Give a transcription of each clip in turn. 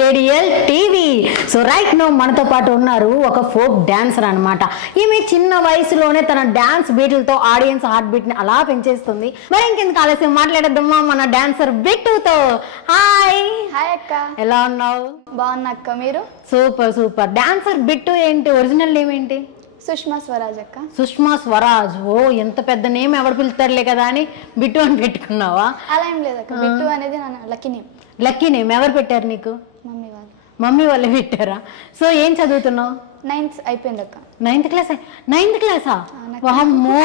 JDL TV. So right now మనతో పాటు ఉన్నారు ఒక ఫోక్ డాన్సర్ అన్నమాట. ఈమె చిన్న వయసులోనే తన డాన్స్ బీట్లతో ఆడియన్స్ హార్ట్ బీట్ ని అలా పెంచేస్తుంది. మరి ఇంకెందుకు ఆలస్యం మాట్లాడేద్దామా మన డాన్సర్ బిట్టుతో. హాయ్ హాయ్ అక్క, ఎలా ఉన్నావు? బాగున్నా అక్క. మీరు? Super super. డాన్సర్ బిట్టు ఏంటి, ఒరిజినల్ నేమ్ ఏంటి? సుష్మా స్వరాజ్ అక్క. సుష్మా స్వరాజ్. ఓ ఎంత పెద్ద నేమ్, ఎవరు పిలుస్తారులే కదా అని బిట్టు అని పెట్టుకున్నావా? అలా ఏం లేదు అక్క, బిట్టు అనేది నా లక్కీ నేమ్. Lucky name. ఎవరు పెట్టారు నీకు? మమ్మీ వాళ్ళు. మమ్మీ వాళ్ళు పెట్టారా? సో ఏం చదువుతున్నావు? 9th అయిపోయింది అక్క. 9th class? 9th క్లాసా? వామ్మో.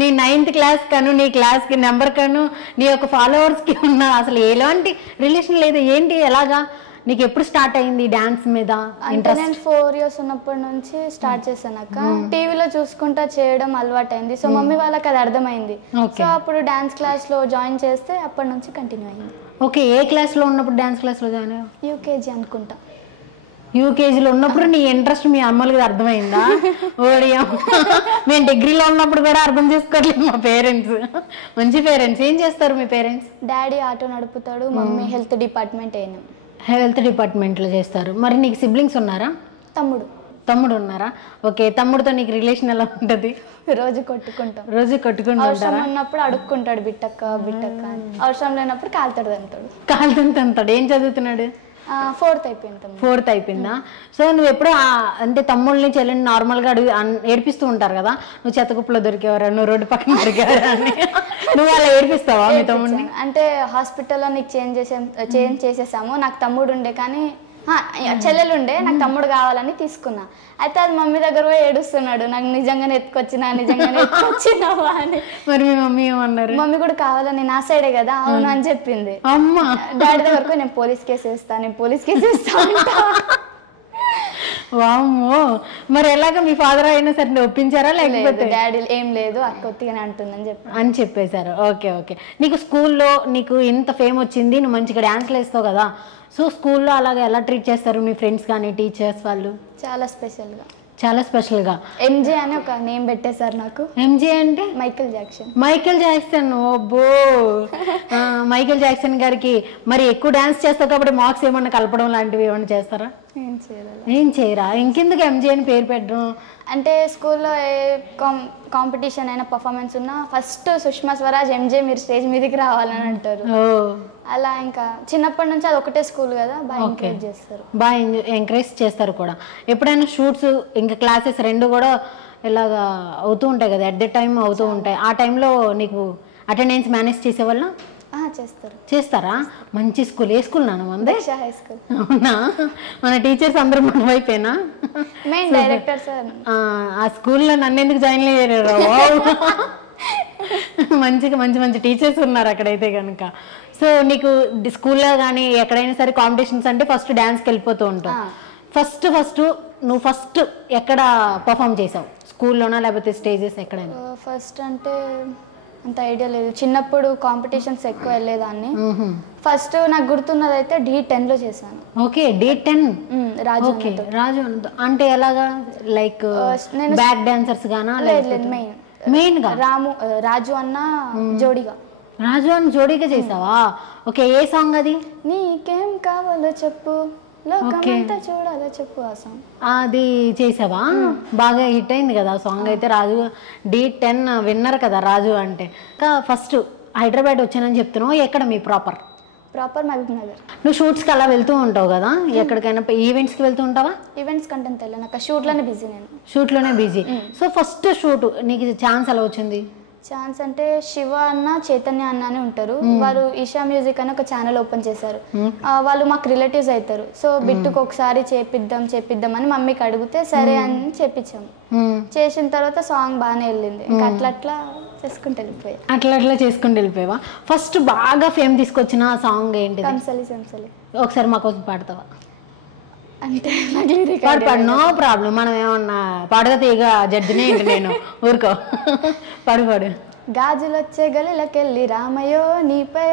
నీ 9th క్లాస్ కను నీ క్లాస్ కి నెంబర్ కను నీ యొక్క ఫాలోవర్స్ కి ఉన్న అసలు ఎలాంటి రిలేషన్ లేదు ఏంటి? ఎలాగా నీకు ఎప్పుడు స్టార్ట్ అయింది డాన్స్ మీద ఇంట్రెస్ట్? నేను 4 years ఉన్నప్పటి నుంచి స్టార్ట్ చేశాను అక్క. టీవీలో చూసుకుంటా చేయడం అలవాటైంది. సో మమ్మీ వాళ్ళకి అది అర్థమైంది. సో అప్పుడు డాన్స్ క్లాస్ లో జాయిన్ చేస్తే అప్పటి నుంచి కంటిన్యూ అయింది. ఓకే. ఏ క్లాస్ లో ఉన్నప్పుడు డాన్స్ క్లాస్ లో జాయిన్ అయ్యావు? UKG అనుకుంటా. యూకేజీలో ఉన్నప్పుడు నీ ఇంట్రెస్ట్ మీ అమ్మలకి అర్థమైందా? ఓడియా, మేము డిగ్రీలో ఉన్నప్పుడు కూడా అర్థం చేసుకోవట్లేదు మా పేరెంట్స్. మంచి పేరెంట్స్. ఏం చేస్తారు మీ పేరెంట్స్? డాడీ ఆటో నడుపుతాడు, మమ్మీ హెల్త్ డిపార్ట్మెంట్ అయినా. హెల్త్ డిపార్ట్మెంట్లో చేస్తారు. మరి నీకు సిబ్లింగ్స్ ఉన్నారా? తమ్ముడు ఉన్నారా? ఓకే. తమ్ముడితో నీకు రిలేషన్ ఎలా ఉంటుంది? రోజు కొట్టుకుంటాం. రోజు కొట్టుకుంటూ అవసరం ఉన్నప్పుడు అడుక్కుంటాడు, బిట్టక్క బిట్టక్క అని. అవసరం లేనప్పుడు కాలుతాడు అంటాడు. కాలుతుంటాడు. ఏం చదువుతున్నాడు? 4th అయిపోయింది. 4th అయిపోయిందా? సో నువ్వు ఎప్పుడు అంటే తమ్ముళ్ళని చెల్లిని నార్మల్గా అడుగు ఏడిపిస్తూ ఉంటారు కదా, నువ్వు చెత్తకుప్పలో దొరికేవారా, నువ్వు రోడ్డు పక్కన దొరికేవారా అని. నువ్వు అలా ఏడిపిస్తావా మీ తమ్ముడిని? అంటే హాస్పిటల్లో నీకు చేంజ్ చేసేసాము. నాకు తమ్ముడు ఉండే కానీ చెల్లెలు ఉండే, నాకు తమ్ముడు కావాలని తీసుకున్నా. అయితే అది మమ్మీ దగ్గర పోయి ఏడుస్తున్నాడు, నాకు నిజంగానే ఎత్తుకొచ్చినావా అని. మరి మీ మమ్మీ ఏమన్నారు? మమ్మీ కూడా కావాలని నా సైడే కదా, అవును అని చెప్పింది. అమ్మా డాడీ దగ్గరకు నేను పోలీస్ కేసు వేస్తా అంటా. వామ్మో. మరి ఎలాగ మీ ఫాదర్ అయినా సరే ఒప్పించారా లేకపోతే? డాడీ ఏం లేదు, అక్క ఒత్తిగానే అంటుందని అని చెప్పేశారు. Okay okay. నీకు స్కూల్లో నీకు ఇంత ఫేమ్ వచ్చింది, నువ్వు మంచిగా డాన్స్లు వేస్తావు కదా, సో స్కూల్లో అలాగే ఎలా ట్రీట్ చేస్తారు మీ ఫ్రెండ్స్ కానీ టీచర్స్ వాళ్ళు? చాలా స్పెషల్గా MJ అని ఒక నేమ్ పెట్టేశారు నాకు. MJ అంటే? Michael Jackson. అబ్బో. మైకేల్ జాక్సన్ గారికి మరి ఎక్కువ డాన్స్ చేస్తావు కాబట్టి మార్క్స్ ఏమన్నా కలపడం లాంటివి ఏమన్నా చేస్తారా? ఏం చేయరా? ఇంకెందుకు MJ అని పేరు పెట్టడం? అంటే స్కూల్లో ఏ కాంపిటీషన్ అయినా పర్ఫార్మెన్స్ ఉన్నా ఫస్ట్ సుష్మా స్వరాజ్ MJ మీరు స్టేజ్ మీదకి రావాలని అంటారు. అలా ఇంకా చిన్నప్పటి నుంచి అది ఒకటే స్కూల్ కదా, బాగా ఎంకరేజ్ చేస్తారు. బాగా ఎంకరేజ్ చేస్తారు కూడా. ఎప్పుడైనా షూట్స్ ఇంకా క్లాసెస్ రెండు కూడా ఇలాగా అవుతూ ఉంటాయి కదా, ఎట్ ద టైం అవుతూ ఉంటాయి. ఆ టైంలో నీకు అటెండెన్స్ మేనేజ్ చేసేవాళ్ళ? చేస్తారా? మంచి స్కూల్. ఏ స్కూల్ నాన్న మంది? High school. అవునా? మన టీచర్స్ అందరూ మన వైపేనా? Director sir. ఆ స్కూల్లో నన్ను ఎందుకు జాయిన్ అయ్యారు? మంచిగా మంచి మంచి టీచర్స్ ఉన్నారు అక్కడైతే కనుక. సో నీకు స్కూల్లో కానీ ఎక్కడైనా సరే కాంపిటీషన్స్ అంటే ఫస్ట్ డాన్స్కి వెళ్ళిపోతూ ఉంటావు. నువ్వు ఫస్ట్ ఎక్కడ పర్ఫామ్ చేసావు? స్కూల్లోనా లేకపోతే స్టేజెస్ ఎక్కడైనా? ఫస్ట్ అంటే అంత ఐడియా లేదు, చిన్నప్పుడు కాంపిటీషన్స్ ఎక్కువ వెళ్ళేదాన్ని. ఫస్ట్ నాకు గుర్తున్నది అయితే D10లో చేశాను. ఓకే. D10 రాజు. అంటే ఎలాగా? లైక్ బ్యాక్ డాన్సర్స్ గానా? మెయిన్ గా రాజు అన్న జోడీగా చేసావా? ఓకే. ఏ సాంగ్ అది? నీకేం కావాలో చెప్పు, లోకమంతా చూడాలో చెప్పు, ఆ సాంగ్. అది చేసావా? బాగా హిట్ అయింది కదా సాంగ్ అయితే. రాజు D10 విన్నర్ కదా రాజు అంటే. ఫస్ట్ హైదరాబాద్ వచ్చానని చెప్తున్నావు. ఎక్కడ మీ ప్రాపర్ మహబూబ్ నగర్. నువ్వు షూట్స్కి అలా వెళ్తూ ఉంటావు కదా, ఎక్కడికైనా ఈవెంట్స్కి వెళ్తూ ఉంటావా? ఈవెంట్స్ కంటే తెలియదు, షూట్లోనే బిజీ. సో ఫస్ట్ షూట్ నీకు ఛాన్స్ ఎలా వచ్చింది? ఛాన్స్ అంటే శివ అన్న చైతన్య అన్న అని ఉంటారు, వాళ్ళు ఈషా మ్యూజిక్ అని ఒక ఛానల్ ఓపెన్ చేశారు. వాళ్ళు మాకు రిలేటివ్స్ అవుతారు. సో బిట్టుకు ఒకసారి చేపిద్దాం అని మమ్మీకి అడిగితే సరే అని చేపించాము. చేసిన తర్వాత సాంగ్ బాగానే వెళ్ళింది. ఇంకా అట్లా చేసుకుంటూ వెళ్ళిపోయావా? ఫస్ట్ బాగా ఫేమ్ తీసుకొచ్చిన సాంగ్ ఏంటి? సంసలి. ఒకసారి మాకోసం పాడతావా? అంటే పాడు. No problem. మనం ఏమన్నా పాడగతే ఇక జడ్జినే ఏంటి నేను, ఊరుకో. పాడు. గాజులొచ్చే గలిలకెళ్ళి రామయో నీపై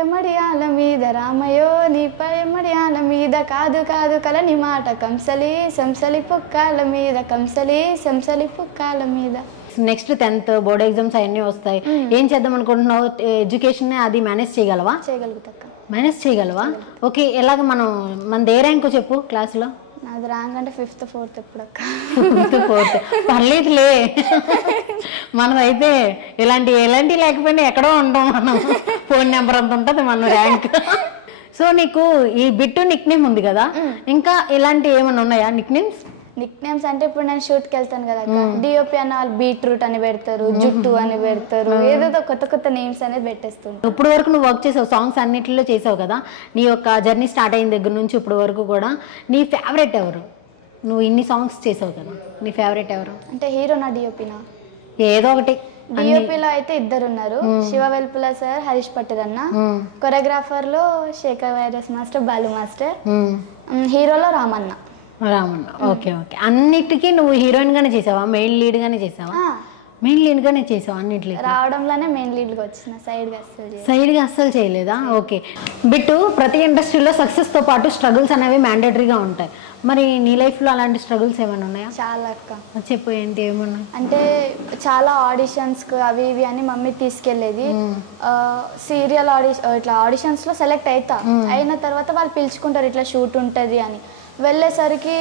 మడియాల మీద కాదు కలని మాట సంసలి పుక్కాల మీద. నెక్స్ట్ 10th బోర్డ్ ఎగ్జామ్స్ అవన్నీ వస్తాయి. ఏం చేద్దాం అనుకుంటున్నావు? ఎడ్యుకేషన్ అది మేనేజ్ చేయగలవా? చేయగలుగుతా. మేనేజ్ చేయగలవా? ఓకే, ఎలాగ మనది ఏ ర్యాంక్ చెప్పు క్లాస్లో? నాది ర్యాంక్ అంటే 5th 4th ఎప్పుడక్క. 5th 4th పర్లేదులే. మనదైతే ఎలాంటి లేకపోయినా ఎక్కడో ఉంటాం మనం. ఫోన్ నెంబర్ అంత ఉంటుంది మన ర్యాంక్. సో నీకు ఈ బిట్టు నిక్ నేమ్ ఉంది కదా, ఇంకా ఇలాంటి ఏమైనా ఉన్నాయా నిక్ నేమ్స్? నిక్ నేమ్స్ అంటే ఇప్పుడు నేను షూట్కి వెళ్తాను కదా డిఓపి అన్న వాళ్ళు బీట్రూట్ అని పెడతారు, జుట్టు అని పెడతారు, ఏదేదో కొత్త నేమ్స్ అనేది పెట్టేస్తుంటారు. ఇప్పుడు వరకు నువ్వు వర్క్ చేసావు, సాంగ్స్ అన్నిటిలో చేసావు కదా, నీ యొక్క జర్నీ స్టార్ట్ అయిన దగ్గర నుంచి ఇప్పుడు వరకు కూడా నీ ఫేవరెట్ ఎవరు? నువ్వు ఇన్ని సాంగ్స్ చేసావు కదా, నీ ఫేవరెట్ ఎవరు? అంటే హీరోనా డిఓపినా? ఏదో ఒకటి. డిఓపిలో అయితే 2 ఉన్నారు, శివ వెల్పుల సార్, హరీష్ పటేల్ అన్న. కొరియోగ్రాఫర్ లో Shekhar virus master, Balu master. హీరోలో రామన్న. ఓకే. అన్నిటికీ నువ్వు హీరోయిన్ గానే చేసావా, మెయిన్ లీడ్ గానే చేసావా? మెయిన్ లీడ్ గానే చేసావా అన్నిటికీ? రావడంలోనే మెయిన్ లీడ్ గా వచ్చిన, సైడ్ గా అస్సలు చేయలేదా? ఓకే. బిట్టు, ప్రతి ఇండస్ట్రీలో సక్సెస్ తో పాటు స్ట్రగుల్స్ అనేవి మ్యాండేటరీగా ఉంటాయి. మరి నీ లైఫ్ లో అలాంటి స్ట్రగుల్స్ ఏమైనా ఉన్నాయా? చాలా అక్క. చెప్పు, ఏంటి ఏమన్నా? అంటే చాలా ఆడిషన్స్ కు అవి ఇవి అని మమ్మీ తీసుకెళ్లేది. సీరియల్ ఇట్లా ఆడిషన్స్ లో సెలెక్ట్ అయిన తర్వాత వాళ్ళు పిలుచుకుంటారు, ఇట్లా షూట్ ఉంటది అని. వెళ్ళేసరికి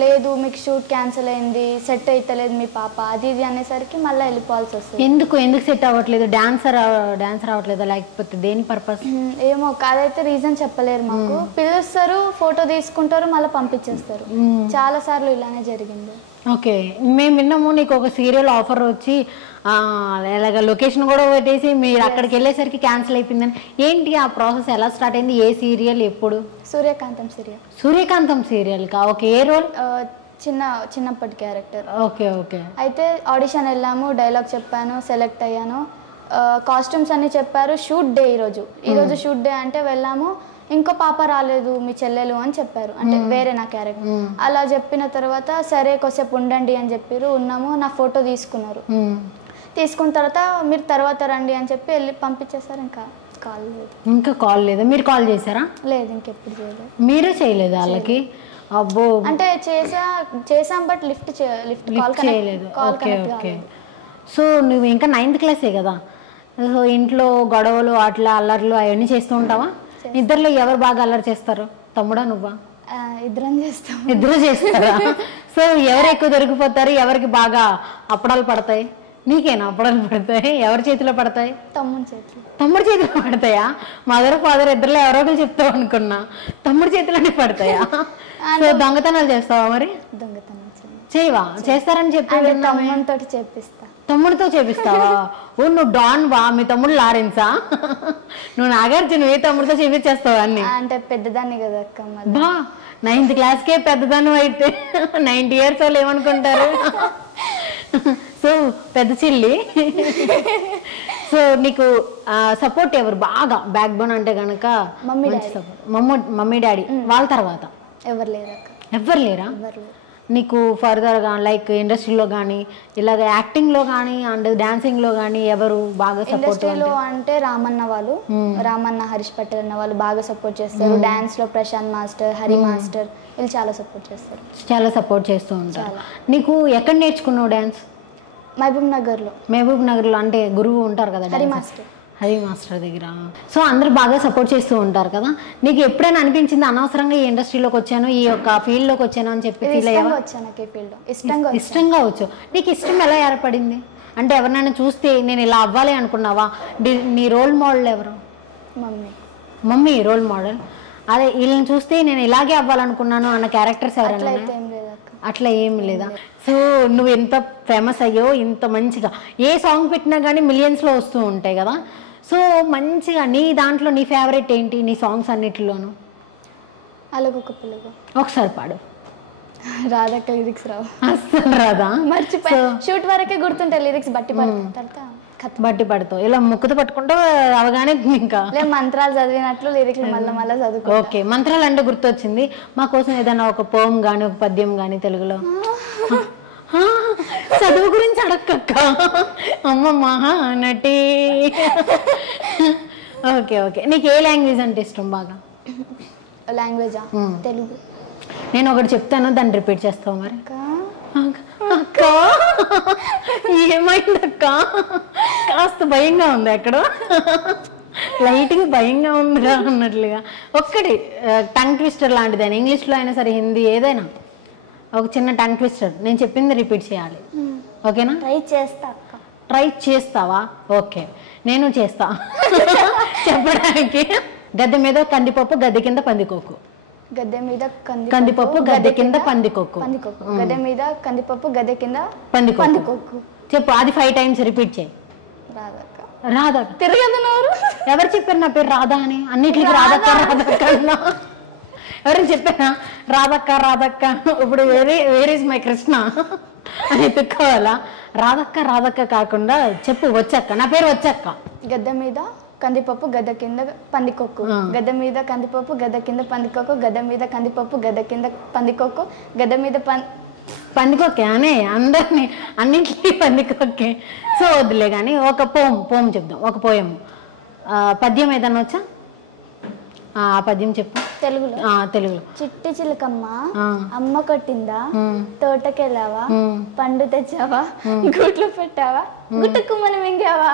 లేదు మీకు షూట్ క్యాన్సిల్ అయింది, సెట్ అవుతలేదు మీ పాప, అది ఇది అనేసరికి మళ్ళీ వెళ్ళిపోవాల్సి వస్తుంది. ఎందుకు సెట్ అవ్వట్లేదు? డాన్సర్ రావట్లేదా, లేకపోతే దేని పర్పస్? ఏమో అదైతే రీజన్ చెప్పలేరు మాకు. పిలుస్తారు, ఫోటో తీసుకుంటారు, మళ్ళీ పంపించేస్తారు. చాలా సార్లు ఇలానే జరిగింది. ఓకే, మేము విన్నాము నీకు ఒక సీరియల్ ఆఫర్ వచ్చి ఇలాగ లొకేషన్ కూడా పెట్టేసి మీరు అక్కడికి వెళ్ళేసరికి క్యాన్సిల్ అయిపోయిందని. ఏంటి ఆ ప్రాసెస్, ఎలా స్టార్ట్ అయింది? ఏ సీరియల్, ఎప్పుడు? సూర్యకాంతం సీరియల్ కా? ఓకే, ఏ రోల్? చిన్నప్పటి క్యారెక్టర్. ఓకే. అయితే ఆడిషన్ వెళ్ళాము, డైలాగ్ చెప్పాను, సెలెక్ట్ అయ్యాను. కాస్ట్యూమ్స్ అన్ని చెప్పారు. షూట్ డే ఈరోజు షూట్ డే అంటే వెళ్ళాము. ఇంకో పాప రాలేదు మీ చెల్లెలు అని చెప్పారు, అంటే వేరే నా క్యారెక్టర్. అలా చెప్పిన తర్వాత సరే కొద్దిసేపు ఉండండి అని చెప్పారు. ఉన్నాము, నా ఫోటో తీసుకున్న తర్వాత మీరు తర్వాత రండి అని చెప్పి వెళ్ళి పంపించేస్తారు. ఇంకా కాల్ లేదు. మీరు కాల్ చేశారా? లేదు, ఇంకెప్పుడు చేయలేదు. మీరు చేయలేదు వాళ్ళకి? అబ్బో. అంటే చేసాం బట్ లిఫ్ట్ కాల్ చేయలేదు. ఓకే. సో నువ్వు ఇంకా 9th క్లాసే కదా, సో ఇంట్లో గొడవలు అట్లా అల్లర్లు అవన్నీ చేస్తూ ఉంటావా? ఇద్దరులో ఎవరు బాగా అల్లరి చేస్తారు, తమ్ముడా నువ్వా? ఇద్దరు చేస్తారా? సో ఎవరు ఎక్కువ దొరికిపోతారు, ఎవరికి బాగా అప్పడాలు పడతాయి? నీకేనా అప్పడాలు పడతాయి? ఎవరి చేతిలో పడతాయి? తమ్ముడి చేతిలో పడతాయా? మదర్ ఫాదర్ ఇద్దరులో ఎవరో ఒకరు చెప్తావు అనుకున్నా, తమ్ముడి చేతిలోనే పడతాయా? సో దొంగతనాలు చేస్తావా? మరి చేయవా? చేస్తారని చెప్పి తమ్ముడితో చేపిస్తావా? ఓ నువ్వు డాన్ వా, మీ తమ్ముడు లారెన్సా? నువ్వు నాగార్జున, ఏ తమ్ముడితో చేపించేస్తావా అన్ని? అంటే పెద్దదాన్ని కదా బా, 9th క్లాస్కే పెద్దదాన్ని అయితే 90 years వాళ్ళు ఏమనుకుంటారు? సో పెద్ద చెల్లి. సో నీకు సపోర్ట్ ఎవరు బాగా, బ్యాక్ బోన్ అంటే కనుక? Mummy daddy. వాళ్ళ తర్వాత ఎవరు లేరా నీకు ఫర్దర్గా? లైక్ ఇండస్ట్రీలో కానీ, ఇలాగ యాక్టింగ్లో కానీ అండ్ డాన్సింగ్లో కానీ ఎవరు బాగా సపోర్ట్? అంటే రామన్న, హరీష్ పటేల్ అన్న వాళ్ళు బాగా సపోర్ట్ చేస్తారు. డాన్స్లో ప్రశాంత్ మాస్టర్, హరి మాస్టర్ వీళ్ళు చాలా సపోర్ట్ చేస్తూ ఉంటారు. నీకు ఎక్కడ నేర్చుకున్నావు డాన్స్? మహబూబ్ నగర్లో. అంటే గురువు ఉంటారు కదా, హరి మాస్టర్ దగ్గర. సో అందరూ బాగా సపోర్ట్ చేస్తూ ఉంటారు కదా. నీకు ఎప్పుడైనా అనిపించింది అనవసరంగా ఈ ఇండస్ట్రీలోకి వచ్చాను, ఈ యొక్క ఫీల్డ్లోకి వచ్చాను అని చెప్పి ఫీల్ అయ్యావా? ఇష్టంగా వచ్చు. నీకు ఇష్టం ఎలా ఏర్పడింది? అంటే ఎవరినైనా చూస్తే నేను ఇలా అవ్వాలి అనుకున్నావా? నీ రోల్ మోడల్ ఎవరు? Mummy role model. అదే వీళ్ళని చూస్తే నేను ఇలాగే అవ్వాలనుకున్నాను అన్న క్యారెక్టర్స్ ఎవరైనా? అట్లా ఏం లేదా? సో నువ్వు ఎంత ఫేమస్ అయ్యో, ఇంత మంచిగా ఏ సాంగ్ పెట్టినా కానీ మిలియన్స్లో వస్తూ ఉంటాయి కదా. సో మంచిగా నీ దాంట్లో నీ ఫేవరెట్ ఏంటి నీ సాంగ్స్ అన్నిటిలోనూ? ఒకసారి పాడు. రాధక్క లిరిక్స్ రావు అస్సలు. రాదా? మర్చిపోయి షూట్ వరకే గుర్తుంటాయి లిరిక్స్, బట్టి పడతావు ఇలా ముక్కుతో పట్టుకుంటూ అవగానే ఇంకా మంత్రాలు చదివినట్లు లిరిక్స్ మళ్ళీ చదువుకో. ఓకే, మంత్రాలు అంటే గుర్తొచ్చింది, మా కోసం ఏదైనా ఒక పోమ్ కానీ ఒక పద్యం కానీ తెలుగులో చదువు గురించి అడక్కక్క. అమ్మ మహా నటి. ఓకే. నీకు ఏ లాంగ్వేజ్ అంటే ఇష్టం బాగా? లాంగ్వేజా? తెలుగు. నేను ఒకటి చెప్తాను, దాన్ని రిపీట్ చేస్తావు మరి? అక్క ఏమైందక్క? కాస్త భయంగా ఉంది అక్కడ. లైట్గా భయంగా ఉందిరా అన్నట్లుగా. ఒక్కటి టంగ్ ట్విస్టర్ లాంటిదని, ఇంగ్లీష్లో అయినా సరే హిందీ ఏదైనా ఒక చిన్న టంగ్ ట్విస్టర్, నేను చెప్పింది రిపీట్ చేయాలి, ఓకేనా? ట్రై చేస్తావా? ఓకే, నేను చేస్తా చెప్పడానికి. గద్దె మీద కందిపప్పు, గద్దె కింద పందికొక్కు. గద్దె మీద కందిపప్పు, గద్దె కింద పందికొక్కు. గద్దె మీద కందిపప్పు, గద్దె కింద పందికొక్కు. చెప్పు, అది 5 times రిపీట్ చేయి. రాధా తిరగదనవరు ఎవరు చెప్పారు నా పేరు రాధా అని? అన్నిటికి రాధక్క రాధక్క అన్నా ఎవరైనా చెప్పారా? రాధక్క రాధక్క. ఇప్పుడు వేర్ ఈజ్ మై కృష్ణ అని ఎత్తుక్కోవాలా? రాధక్క రాధక్క కాకుండా చెప్పు, వచ్చక్క, నా పేరు వచ్చక్క. గద్దె మీద కందిపప్పు, గద్దె కింద పందికొక్కు. గద్దె మీద కందిపప్పు, గద్దె కింద పందికొక్కు. గద్దె మీద కందిపప్పు, గద్దె కింద పందికొక్కు. గద్దె మీద పందికొక్కే అనే అందరినీ, అన్నింటినీ పందికొక్కే. సో వద్దులే కానీ ఒక పోమ్ చెప్దాం, ఒక పోయం. పద్యం ఏదన్నా వచ్చా? ఆ పద్యం చెప్పు తెలుగులో. చిట్టి చిలకమ్మ అమ్మ కొట్టిందా, తోటకెళ్ళావా, పండు తెచ్చావా, గుట్లు పెట్టావా, గుట్టుకు మనం మింగావా.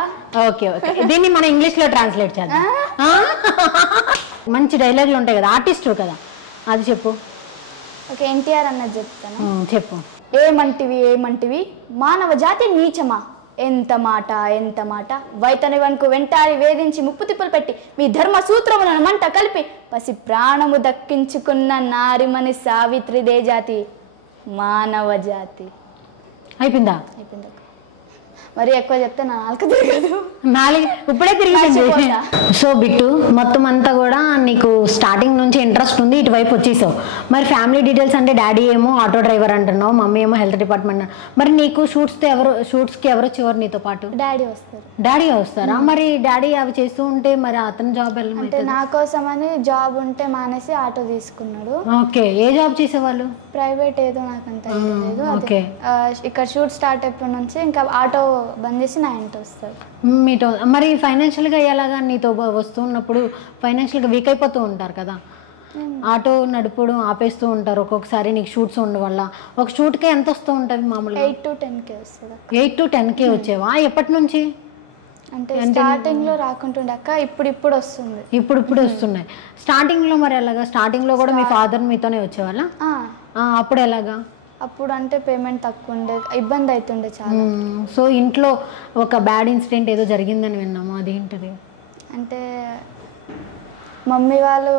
ఓకే ఓకే, దీన్ని మనం ఇంగ్లీష్ లో ట్రాన్స్లేట్ చేద్దాం. మంచి డైలాగులు ఉంటాయి కదా, ఆర్టిస్ట్ కదా, అది చెప్పు. ఓకే, ఎన్టీఆర్ అన్నది చెప్తాను. చెప్పు. ఏమంటివి మానవ జాతి నీచమా, ఎంత మాట వైతని వన్కు వెంటారి వేధించి ముప్పు తిప్పులు పెట్టి మీ ధర్మ సూత్రములను మంట కలిపి పసి ప్రాణము దక్కించుకున్న నారిమణి సావిత్రిదే జాతి మానవ జాతి. అయిపోయిందా? మరి ఎక్కువ చెప్తే నా నాలుక తిరగదు. ఇప్పుడే తిరిగి. సో బిట్టు, మొత్తం అంతా కూడా నీకు స్టార్టింగ్ నుంచి ఇంట్రెస్ట్ ఉంది, ఇటువైపు వచ్చేసావు. మరి ఫ్యామిలీ డీటెయిల్స్ అంటే డాడీ ఏమో ఆటో డ్రైవర్ అంటున్నావు, మమ్మీ ఏమో హెల్త్ డిపార్ట్మెంట్. మరి నీకు షూట్స్కి ఎవరు వచ్చేవారు నీతో పాటు? డాడీ వస్తారా? మరి డాడీ అవి చేస్తూ ఉంటే మరి అతని జాబ్ అంటే నా కోసం అని జాబ్ ఉంటే మానేసి ఆటో తీసుకున్నాడు. ఓకే, ఏ జాబ్ చేసేవాళ్ళు? ప్రైవేట్ ఏదో నాకు అంత తెలియదు. ఇక్కడ షూట్ స్టార్ట్ అయిపోయిన నుంచి ఇంకా ఆటో బంద్ చేసి నా ఇంటి వస్తారు మీతో. మరి ఫైనాన్షియల్గా ఎలాగా? నీతో వస్తున్నప్పుడు ఫైనాన్షియల్గా వీక్ అయిపోతూ ఉంటారు కదా, ఆటో నడుపుడు ఆపేస్తూ ఉంటారు ఒక్కొక్కసారి నీకు షూట్స్ ఉండడం వల్ల. ఒక షూట్కే ఎంత వస్తూ ఉంటుంది మామూలుగా? 8 to 10K వస్తుంది. 8 to 10K వచ్చేవా? ఎప్పటి నుంచి? అంటే స్టార్టింగ్ లో రాకుంటుండే అక్క, ఇప్పుడు వస్తుంది. ఇప్పుడు వస్తున్నాయి. స్టార్టింగ్ లో మరి ఎలాగా? స్టార్టింగ్ లో కూడా మీ ఫాదర్ మీతోనే వచ్చేవాళ్ళ? అప్పుడు ఎలాగా? అప్పుడు అంటే పేమెంట్ తక్కువ ఉండే, ఇబ్బంది అవుతుండే చాలా. సో ఇంట్లో ఒక బ్యాడ్ ఇన్సిడెంట్ ఏదో జరిగిందని విన్నాము, అదేంటిది? అంటే మమ్మీ వాళ్ళు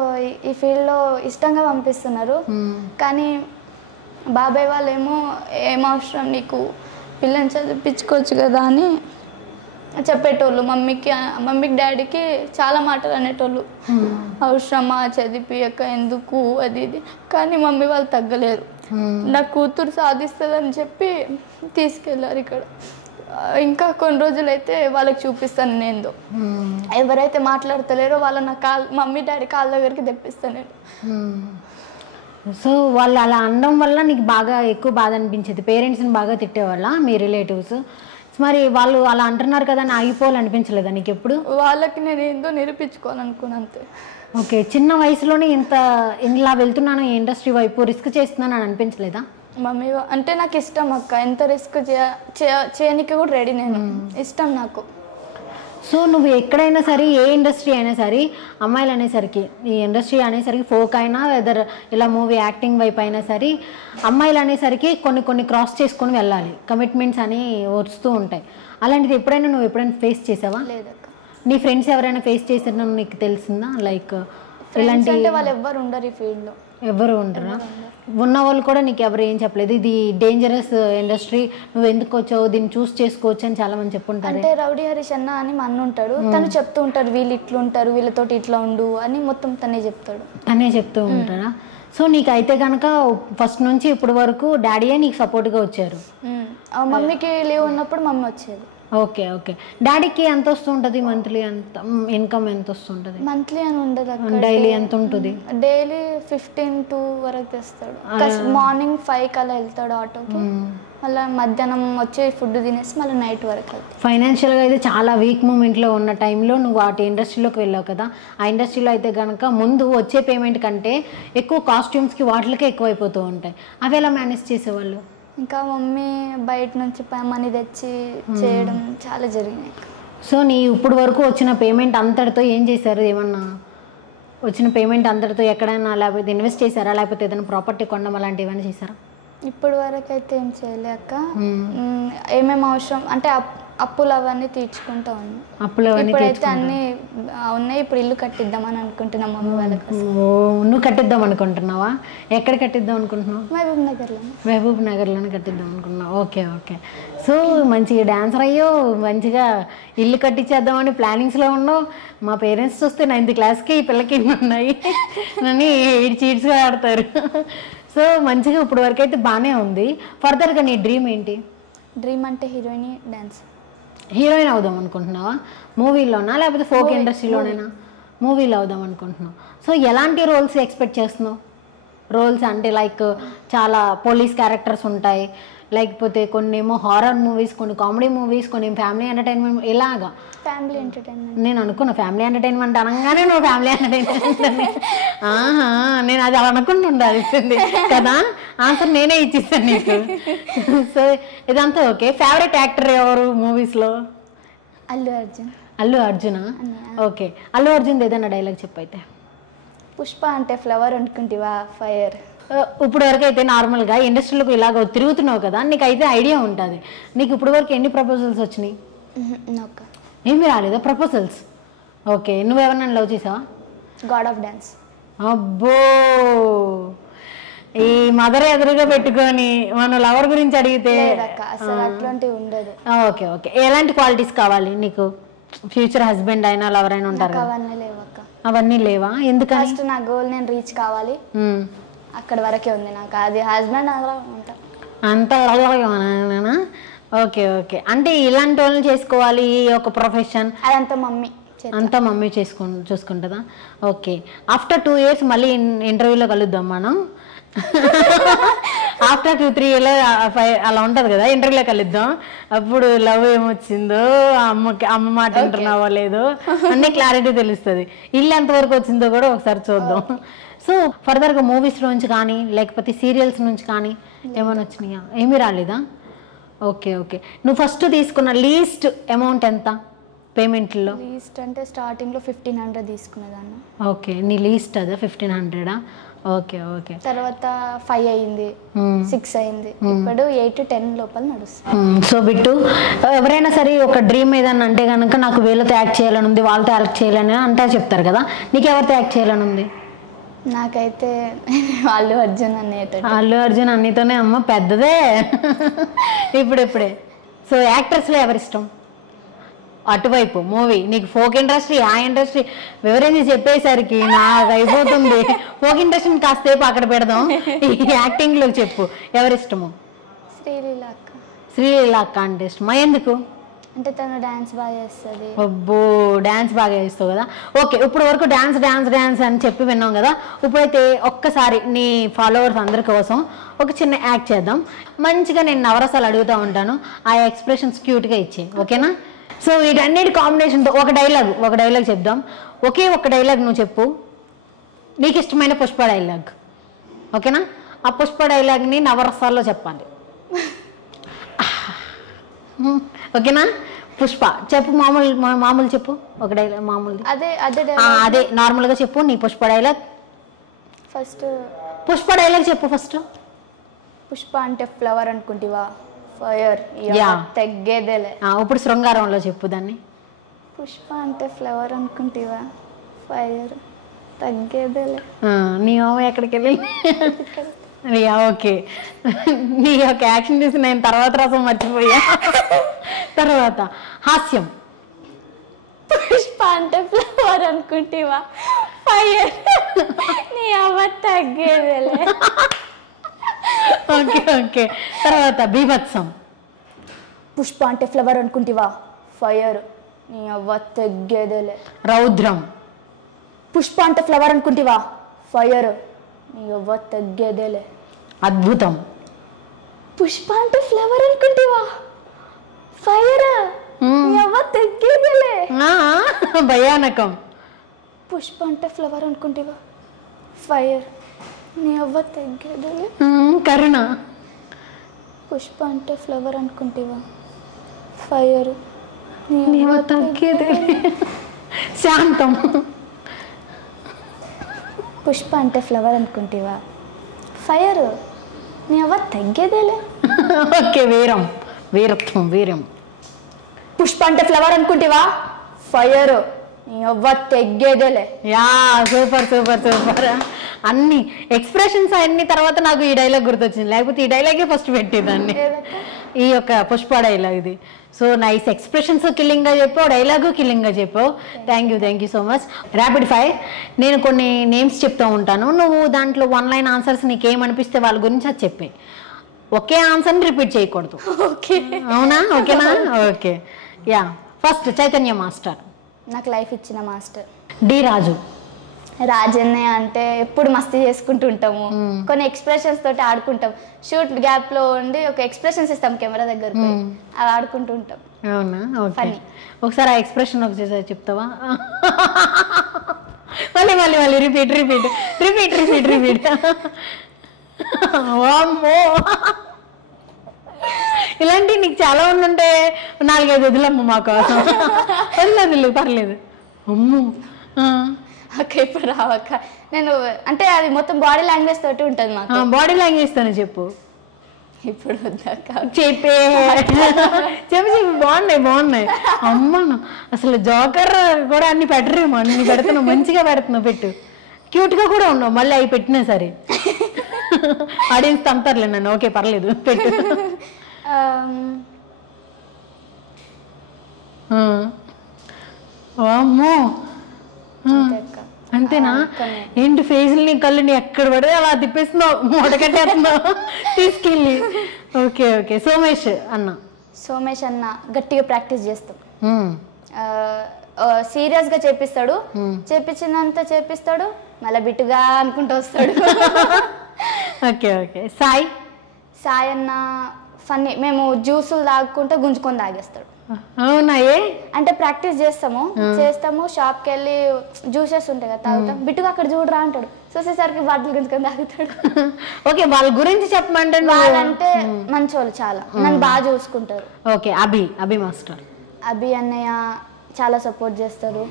ఈ ఫీల్డ్లో ఇష్టంగా పంపిస్తున్నారు, కానీ బాబాయ్ వాళ్ళు ఏం అవసరం నీకు, పిల్లని చదివించుకోవచ్చు కదా అని చెప్పేటోళ్ళు. మమ్మీకి డాడీకి చాలా మాటలు అనేటోళ్ళు, అవసరమా చదివియక ఎందుకు అది ఇది. కానీ మమ్మీ వాళ్ళు తగ్గలేరు, నా కూతురు సాధిస్తుందని చెప్పి తీసుకెళ్ళారు. ఇక్కడ ఇంకా కొన్ని రోజులైతే వాళ్ళకి చూపిస్తాను నేను, ఎవరైతే మాట్లాడతలేరో వాళ్ళ నా మమ్మీ డాడీ కాళ్ళ దగ్గరికి తెప్పిస్తాను నేను. సో వాళ్ళు అలా అనడం వల్ల నీకు బాగా ఎక్కువ బాధ అనిపించేది? పేరెంట్స్ని బాగా తిట్టేవాళ్ళ మీ రిలేటివ్స్? మరి వాళ్ళు అలా అంటున్నారు కదా అని ఆగిపోవాలనిపించలేదా నీకు ఎప్పుడు? వాళ్ళకి నేను ఏందో నిరూపించుకోవాలనుకున్నాను అంతే. ఓకే, చిన్న వయసులోనే ఇలా వెళ్తున్నాను ఈ ఇండస్ట్రీ వైపు, రిస్క్ చేస్తున్నాను అని అనిపించలేదా? మమ్మీ అంటే నాకు ఇష్టం అక్క, ఎంత రిస్క్ చేయడానికి కూడా రెడీ, నేను ఇష్టం నాకు. సో నువ్వు ఎక్కడైనా సరే, ఏ ఇండస్ట్రీ అయినా సరే, అమ్మాయిలు అనేసరికి, ఈ ఇండస్ట్రీ అనేసరికి ఫోక్ అయినా వెదర్ ఇలా మూవీ యాక్టింగ్ వైపు అయినా సరే, అమ్మాయిలు అనేసరికి కొన్ని క్రాస్ చేసుకొని వెళ్ళాలి, కమిట్మెంట్స్ అని వస్తూ ఉంటాయి. అలాంటిది ఎప్పుడైనా నువ్వు ఫేస్ చేసావా? లేదక్క. నీ ఫ్రెండ్స్ ఎవరైనా ఫేస్ చేసినా నీకు తెలిసిందా? లైక్ ఇలాంటి వాళ్ళు ఎవ్వరు ఉండరు ఈ ఫీల్డ్లో. ఎవరు ఉండరా? ఉన్న వాళ్ళు కూడా నీకు ఎవరు ఏం చెప్పలేదు, ఇది డేంజరస్ ఇండస్ట్రీ, నువ్వు ఎందుకు వచ్చావు, దీన్ని చూస్ చేసుకోవచ్చు అని చాలా మంది చెప్పుంటారు. అంటే రౌడీ హరీష్ అన్న అని మా అన్న ఉంటాడు, తను చెప్తూ ఉంటారు వీళ్ళు ఇట్లుంటారు, వీళ్ళతోటి ఇట్లా ఉండు అని మొత్తం తనే చెప్తూ ఉంటారా? సో నీకైతే కనుక ఫస్ట్ నుంచి ఇప్పటి వరకు డాడీయే నీకు సపోర్ట్గా వచ్చారు? మమ్మీకి లీవ్ ఉన్నప్పుడు మమ్మీ వచ్చేది. ఓకే ఓకే, డాడీకి ఎంత వస్తుంటుంది మంత్లీ? ఎంత ఇన్కమ్ ఎంత వస్తుంటుంది? మంత్లీ అని ఉండదు, డైలీ ఎంత ఉంటుంది? డైలీ 15 వరకు తెస్తాడు. మార్నింగ్ 5 అలా వెళ్తాడు ఆటోకి, మళ్ళీ మధ్యాహ్నం వచ్చి ఫుడ్ తినేసి మళ్ళీ నైట్ వరకు వెళ్తాడు. ఫైనాన్షియల్గా అయితే చాలా వీక్ మూమెంట్లో ఉన్న టైంలో నువ్వు వాటి ఇండస్ట్రీలోకి వెళ్ళావు కదా, ఆ ఇండస్ట్రీలో అయితే కనుక ముందు వచ్చే పేమెంట్ కంటే ఎక్కువ కాస్ట్యూమ్స్కి వాటికే ఎక్కువైపోతూ ఉంటాయి, అవి ఎలా మేనేజ్ చేసేవాళ్ళు? ఇంకా మమ్మీ బయట నుంచి మనీ తెచ్చి చేయడం చాలా జరిగినాయి. సో నీ ఇప్పుడు వరకు వచ్చిన పేమెంట్ అంతటితో ఏం చేశారు? ఏమన్నా వచ్చిన పేమెంట్ అంతటితో ఎక్కడైనా లేకపోతే ఇన్వెస్ట్ చేశారా, లేకపోతే ఏదైనా ప్రాపర్టీ కొనడం అలాంటివి ఏమైనా చేశారా? ఇప్పటి వరకు అయితే ఏం చేయలేక ఏమేమి అవసరం అంటే అప్పులు అవన్నీ తీర్చుకుంటా ఉన్నాం. అప్పులు ఇప్పుడైతే అన్నీ ఉన్నాయి. ఇప్పుడు ఇల్లు కట్టిద్దామని అనుకుంటున్నాం మమ్మీ వాళ్ళకి. నువ్వు కట్టిద్దాం అనుకుంటున్నావా? ఎక్కడ కట్టిద్దాం అనుకుంటున్నావు? మహబూబ్ నగర్లో. మహబూబ్ నగర్లోనే కట్టిద్దాం అనుకున్నావు. Okay okay. సో మంచిగా డాన్సర్ అయ్యో, మంచిగా ఇల్లు కట్టించేద్దామని ప్లానింగ్స్లో ఉన్నావు. మా పేరెంట్స్ చూస్తే 9th క్లాస్కి ఈ పిల్లకి ఇన్ని ఉన్నాయి అని చీట్స్గా ఆడతారు. సో మంచిగా ఇప్పుడు వరకు అయితే బాగానే ఉంది. ఫర్దర్గా నీ డ్రీమ్ ఏంటి? డ్రీమ్ అంటే హీరోయిన్, డాన్స్. హీరోయిన్ అవుదాం అనుకుంటున్నావా? మూవీలోనా లేకపోతే ఫోక్ ఇండస్ట్రీలోనేనా? మూవీలో అవుదాం అనుకుంటున్నావు. సో ఎలాంటి రోల్స్ ఎక్స్పెక్ట్ చేస్తున్నావు? రోల్స్ అంటే లైక్ చాలా పోలీస్ క్యారెక్టర్స్ ఉంటాయి, లేకపోతే కొన్ని ఏమో హారర్ మూవీస్, కొన్ని కామెడీ మూవీస్, కొన్ని ఫ్యామిలీ ఎంటర్టైన్మెంట్, ఇలాగా. ఫ్యామిలీ ఎంటర్టైన్మెంట్ నేను అనుకున్నా ఫ్యామిలీ ఎంటర్టైన్మెంట్ అనగానే నువ్వు ఫ్యామిలీ ఎంటర్టైన్మెంట్. నేను అది అలా అనుకుంటుండాలి కదా, ఆన్సర్ నేనే ఇచ్చేసాను నీకు. సో ఇదంతా ఓకే. ఫేవరెట్ యాక్టర్ ఎవరు మూవీస్లో? అల్లు అర్జున్. అల్లు అర్జునా? ఓకే. అల్లు అర్జున్ ఏదైనా డైలాగ్ చెప్పైతే. పుష్ప అంటే ఫ్లవర్ అనుకుంటివా, ఫైర్. ఇప్పుడు వరకు అయితే నార్మల్గా ఇండస్ట్రీలోకి ఇలాగ తిరుగుతున్నావు కదా, నీకు అయితే ఐడియా ఉంటుంది. నీకు ఇప్పుడు వరకు ఎన్ని ప్రపోజల్స్ వచ్చినాయి? ఏమీ రాలేదా ప్రపోజల్స్? ఓకే. నువ్వెవరన్నా లవ్ చేసావా? God of dance. అబ్బో, ఈ మదర్ ఎదురుగా పెట్టుకొని మన లవర్ గురించి అడిగితే అసలు అట్లాంటివి ఉండదు. Okay okay. ఎలాంటి క్వాలిటీస్ కావాలి నీకు? ఫ్యూచర్ హస్బెండ్ అయినా లవర్ అయినా ఉంటారు. అవన్నీ లేవక్క. అవన్నీ లేవా? ఎందుకని? ఫస్ట్ నా గోల్ నేను రీచ్ కావాలి, అక్కడ వరకే ఉంది నాకు. అది హస్బెండ్ అంత ఓకే ఓకే. అంటే ఇలాంటి వాళ్ళని చేసుకోవాలి, ఒక ప్రొఫెషన్ అదంతా మమ్మీ అంతా మమ్మీ చూసుకుంటుందా? ఓకే. ఆఫ్టర్ 2 years మళ్ళీ ఇంటర్వ్యూలో కలుద్దాం మనం. ఆఫ్టర్ 2-3 years అలా ఉంటుంది కదా, ఇంటర్వ్యూలో కలుద్దాం. అప్పుడు లవ్ ఏమొచ్చిందో, అమ్మ మాట వింటున్నావో లేదో అన్నీ క్లారిటీ తెలుస్తుంది. ఇల్లు ఎంతవరకు వచ్చిందో కూడా ఒకసారి చూద్దాం. సో ఫర్దర్గా మూవీస్ నుంచి కానీ లేకపోతే సీరియల్స్ నుంచి కానీ ఏమైనా వచ్చినాయా? ఏమీ రాలేదా? Okay okay. నువ్వు ఫస్ట్ తీసుకున్న లీస్ట్ అమౌంట్ ఎంత పేమెంట్లో? లీస్ట్ అంటే స్టార్టింగ్లో 1500 తీసుకునేదాన్ని. ఓకే. నీ లీస్ట్ అదే 1500? Okay okay. తర్వాత 5 అయింది, 6 అయింది, ఇప్పుడు 8-10 లోపల నడుస్తుంది. సో బిట్టు, ఎవరైనా సరే ఒక డ్రీమ్ ఏదన్నా అంటే కనుక నాకు వీళ్ళతో యాక్ట్ చేయాలని ఉంది, వాళ్ళతో యాక్ట్ చేయాలని అంటా చెప్తారు కదా, నీకు ఎవరితో యాక్ట్ చేయాలని ఉంది? నాకైతే అల్లు అర్జున్ అన్నయ్యతో. అల్లు అర్జున్ అన్నయ్యతోనే అమ్మ పెద్దదే ఇప్పుడే. సో యాక్టర్స్లో ఎవరిష్టం? అటువైపు మూవీ నీకు ఫోక్ ఇండస్ట్రీ, ఆ ఇండస్ట్రీ వివరించి చెప్పేసరికి నాకు అయిపోతుంది. ఫోక్ ఇండస్ట్రీని కాసేపు అక్కడ పెడదాం, ఈ యాక్టింగ్లో చెప్పు ఎవరిష్టము? శ్రీలీల అక్క అంటే ఇష్టమా? ఎందుకు? అంటే తను డాన్స్ బాగా చేస్తుంది. అబ్బో, డాన్స్ బాగా చేస్తావు కదా. ఓకే. ఇప్పుడు వరకు డాన్స్ డాన్స్ డాన్స్ అని చెప్పి విన్నాం కదా, ఇప్పుడైతే ఒక్కసారి నీ ఫాలోవర్స్ అందరి కోసం ఒక చిన్న యాక్ట్ చేద్దాం. మంచిగా నేను నవరసాలు అడుగుతూ ఉంటాను, ఆ ఎక్స్ప్రెషన్స్ క్యూట్గా ఇచ్చే, ఓకేనా? సో వీటన్నిటి కాంబినేషన్తో ఒక డైలాగ్ చెప్దాం. ఒక డైలాగ్ నువ్వు చెప్పు, నీకు ఇష్టమైన పుష్ప డైలాగ్, ఓకేనా? ఆ పుష్ప డైలాగ్ని నవరసాల్లో చెప్పాలి, ఓకేనా? పుష్ప చెప్పు, మామూలు చెప్పు, ఒక డైలాగ్ మామూలు. అదే నార్మల్గా చెప్పు నీ Pushpa dialogue. First Pushpa dialogue చెప్పు ఫస్ట్. పుష్ప అంటే ఫ్లవర్ అనుకుంటివా, ఫైర్ తగ్గేదేలే. ఇప్పుడు శృంగారంలో చెప్పు దాన్ని. పుష్ప అంటే ఫ్లవర్ అనుకుంటివా, ఫైర్ తగ్గేదేలే. నీ మామ ఎక్కడికి వెళ్ళి? ఓకే. నీ యొక్క యాక్షన్ చూసి నేను తర్వాత రసం మర్చిపోయా. తర్వాత హాస్యం. పుష్ప అంటే ఫ్లవర్ అనుకుంటివా, ఫైర్ నీ అవ్వ తగ్గేదేలే. ఓకే. తర్వాత బీభత్సం. పుష్ప అంటే ఫ్లవర్ అనుకుంటివా, ఫైర్ నీ అవ్వ తగ్గేదేలే. రౌద్రం. పుష్ప అంటే ఫ్లవర్ అనుకుంటివా, ఫైర్ నీ అవ్వ తగ్గేదేలే. అద్భుతం. పుష్ప అంటే ఫ్లవర్ అనుకుంటివా, ఫైర్ నీ అవ్వ తగ్గేదేలే. భయానకం. పుష్ప అంటే ఫ్లవర్ అనుకుంటివా, ఫైర్ నీ అవ్వ తగ్గేదేలే. కరుణ. పుష్ప అంటే ఫ్లవర్ అనుకుంటివా, ఫైర్ తగ్గేదే శాంతం. పుష్ప అంటే ఫ్లవర్ అనుకుంటేవా, ఫైర్ నీ అవ్వ తగ్గేదేలే. ఓకే, వీరం, వీరత్వం, వీరం. పుష్ప అంటే ఫ్లవర్ అనుకుంటేవా, ఫైర్ నీ అవ్వ తగ్గేదేలే. Yeah, super super super. అన్ని ఎక్స్ప్రెషన్స్ అన్ని తర్వాత నాకు ఈ డైలాగ్ గుర్తొచ్చింది, లేకపోతే ఈ డైలాగే ఫస్ట్ పెట్టేదాన్ని. ఈ యొక్క పుష్ప డైలాగ్ ఇది. సో నైస్, ఎక్స్ప్రెషన్స్ కిల్లింగ్గా చెప్పావు, డైలాగు కిల్లింగ్గా చెప్పావు. Thank you so much. Rapid fire, నేను కొన్ని నేమ్స్ చెప్తూ ఉంటాను, నువ్వు దాంట్లో 1 లైన్ ఆన్సర్స్ నీకేమనిపిస్తే వాళ్ళ గురించి అది చెప్పే. ఒకే ఆన్సర్ని రిపీట్ చేయకూడదు. ఓకే, అవునా? ఓకేనా? Okay. Yeah, first Chaitanya master. నాకు లైఫ్ ఇచ్చిన మాస్టర్. డి రాజు. రాజన్నయ్య అంటే ఎప్పుడు మస్తీ చేసుకుంటూ ఉంటాము, కొన్ని ఎక్స్ప్రెషన్స్ తోటి ఆడుకుంటాం. షూట్ గ్యాప్ లో ఉండి ఒక ఎక్స్ప్రెషన్స్ ఇస్తాం కెమెరా దగ్గర, అవి ఆడుకుంటూ ఉంటాం. అవునా? ఓకే, ఒకసారి ఆ ఎక్స్ప్రెషన్ ఒకసారి చెప్తావా? మళ్ళీ మళ్ళీ మళ్ళీ repeat repeat repeat repeat repeat. అమ్మో, ఇలాంటివి నీకు చాలా ఉండుంటే 4-5 వదిలమ్మ మా కోసం. వదిలేదు, పర్లేదు. అమ్మో అక్క ఇప్పుడు రావక్క, నేను అంటే అది మొత్తం బాడీ లాంగ్వేజ్ తోటి ఉంటుంది మాకు. బాడీ లాంగ్వేజ్ తోనే చెప్పు. ఇప్పుడు వద్దాక చెప్పే చెప్పి బాగున్నాయి. అమ్మ అసలు జోకర్ కూడా అన్ని పెట్టరేమో, అన్ని పెడుతున్నావు, మంచిగా పెడుతున్నావు, పెట్టు. క్యూట్గా కూడా ఉన్నావు, మళ్ళీ అవి పెట్టినా సరే ఆడియన్స్ తంతారులే నన్ను. ఓకే, పర్లేదు, పెట్టు. అమ్మో, అంతేనా? ఏంటి ఫేజుల్ని కళ్ళుని ఎక్కడ పడితే అలా తిప్పేస్తున్నావు, మూటకట్టేస్తున్నావు తీసుకెళ్ళి. Okay okay. సోమేష్ అన్న గట్టిగా ప్రాక్టీస్ చేస్తాం, సీరియస్ గా చేపిస్తాడు, చేపించినంత చేపిస్తాడు, మళ్ళీ బిట్టుగా అనుకుంటూ వస్తాడు. Okay okay. సాయి అన్న ఫన్నీ, మేము జ్యూసులు తాగుకుంటే గుంజుకొని తాగేస్తాడు. అవునా? అంటే ప్రాక్టీస్ చేస్తాము షాప్కి వెళ్ళి జ్యూసెస్ ఉంటాయి కదా, తాగుతాం, బిట్టుగా అక్కడ చూడరా అంటాడు, చూసేసరికి బాటిల్ గుంజుకొని తాగుతాడు. ఓకే, వాళ్ళ గురించి చెప్పమంటే వాళ్ళంటే మంచోళ్ళు, చాలా నన్ను బాగా చూసుకుంటారు. ఓకే. అభి మాస్టర్. అభి అన్నయ్య చాలా సపోర్ట్ చేస్తారు.